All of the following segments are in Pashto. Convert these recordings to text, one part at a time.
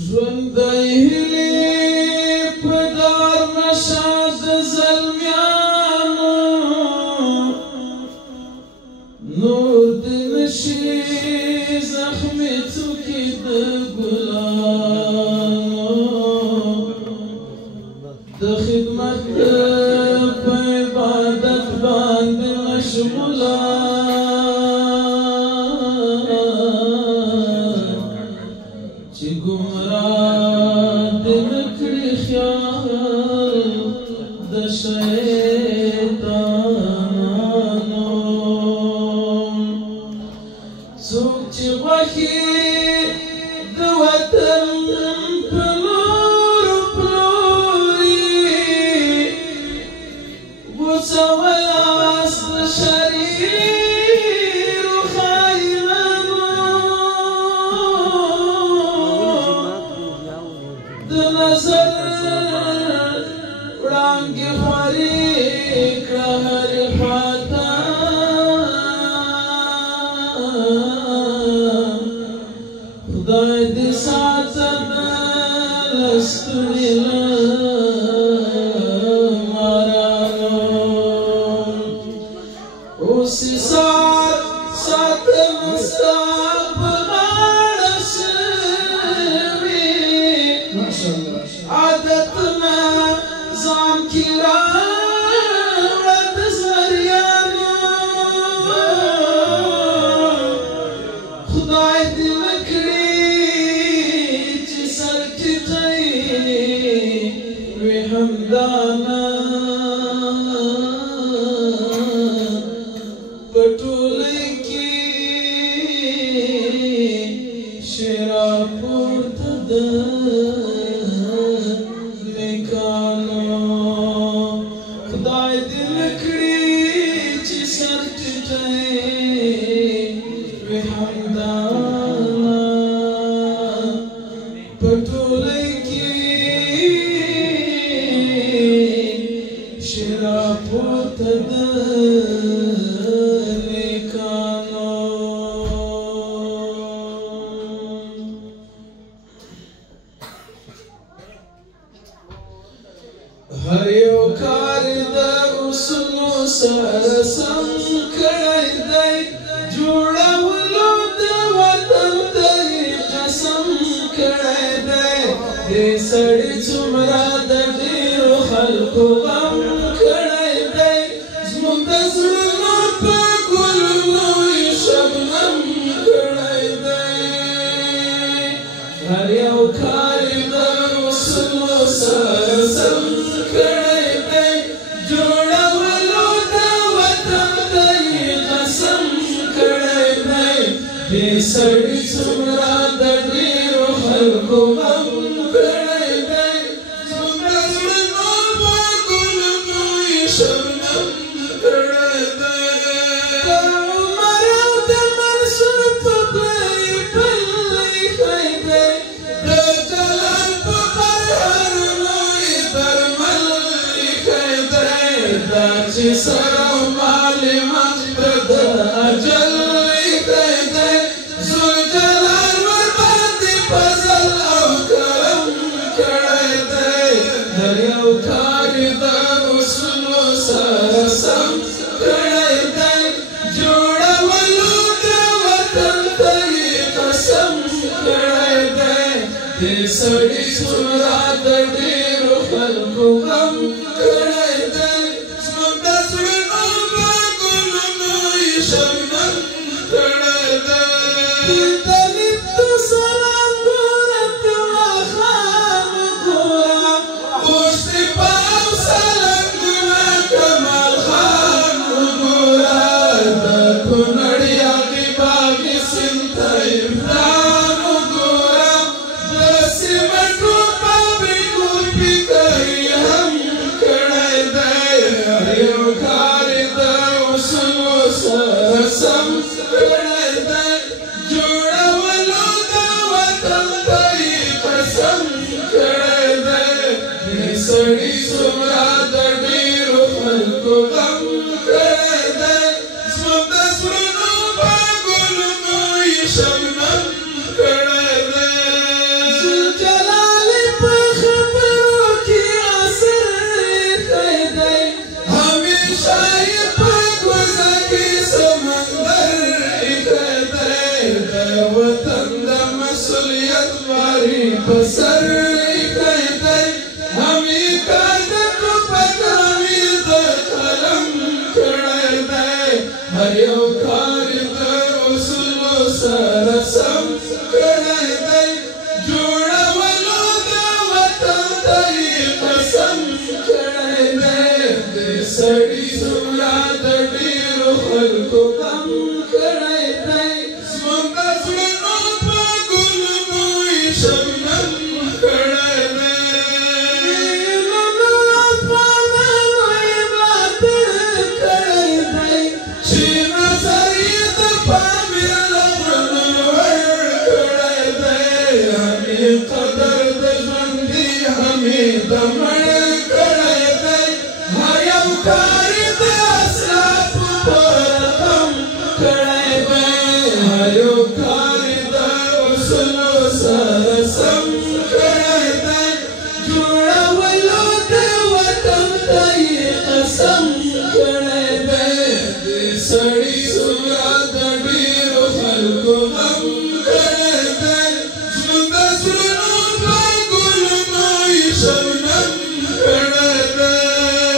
ژوندی هیلې په دار نشاز زلمیانو نور دې نشي زخمې څوکې د ګلانو د خدمت په عبادت باندې مشغوله چې ګمراه دې نه کړي خیال د شیطانانو څوک چې غوښي د وطن په لورو پلوري غوڅه ولاس د شریرو خاینانو د نظر وړانګې خورې کړه هرې خواته خدای دې ساته د لستوڼي له مارانو اوس یې ساتم ستا په غاړه شوي عادتونه ځان کې راوړه د زمریانو خدای دې نه کړي چې سر ټیټوي وي همدانه په ټولۍ کې شعر پورته د نیکانو خدای دې نه کړي چې سر ټیټوي وي همدانه په ټولۍ کې شعر پورته د نیکانو هر یو کار د اصولو سره سم کړی دی جوړولو د وطن دی قسم کړی دی دې سړي څومره د ډېرو خلکو غم کړی دی زموږ د زړونو په ګلونو یې شبنم کړی دی هر یو کار یې د اصولو سره سم کړی دی جوړولو د وطن دی قسم کړی دی دې سړي څومره د ډېرو خلکو غم کړی دی زموږ د زړونو په ګلونو یې شبنم کړی دی د عمر او د منصور په پلۍ ایښی دی د جلال په پرهرونو یې درمل ایښی دی دا چې سر او معلمات ته د اجل ایښی دی ذوالجلال ورباندې فضل او کرم کړی دی هر یو کار یې د اصولو سره سم کړی دی جوړولو د وطن ته یې قسم کړی دی دې سړي څومره د ډېرو خلکو غم کړی دی زموږ د زړونو په ګلونو یې شبنم کړی دی د لیدو سره ګوره دواخان ګوره اوښتې په اوسلنګونه کمال خان ګوره د کونړ یاغي باغي سیند ته عمران ګوره د سیمنټو فابریکو فکر یې هم کړی دی هر یو کار یې د اصولو سره سم کړی دی جوړولو د وطن ته یې قسم کړی دی دې سړي څومره د ډېرو خلکو غم کړی دی زموږ د زړونو په ګلونو یې شبنم کړی دی واری پسر کئی دی ہمی کادک پتاوی دا قلم کڑای دی ہر یو کار دا اصولو سر سم کڑای دی جوڑا ولو دا وطن دی قسم کڑای دی دی سڑی سورا دا ڈیرو خلقو کم کڑای دی زمونگا زمنو پا گلنو شبنم کڑای دی لگا پا منوی ماتر کڑای دی چی نظری دا پامیر لغنور کڑای دی ہمی قدر دا جوندی ہمی دا مر کڑای دی ہر یو کاری دا اسلاف پرکم کڑای دی ہر یو کاری دا اصولو سر سم کڑای دی جوڑا ولو دا وطن دی قسم کڑای دی دی سڑی سورا دا ڈیرو خلقو غم کڑای دی زمونگا زرنو پا گلنو شبنم کڑای دی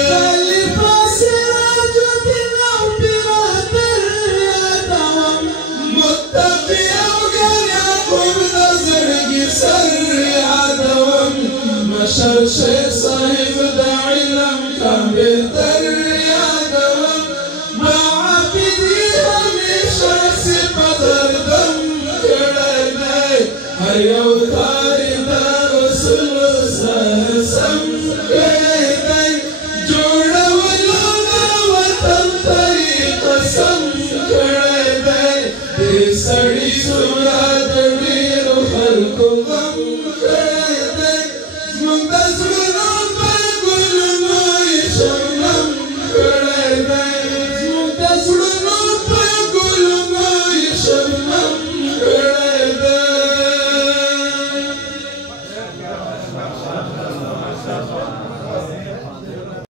خلیفہ سراج الدین او برادر یادوم متقی او گر یعقوب دا زړګي سر یادوم مشر شیخ صاحب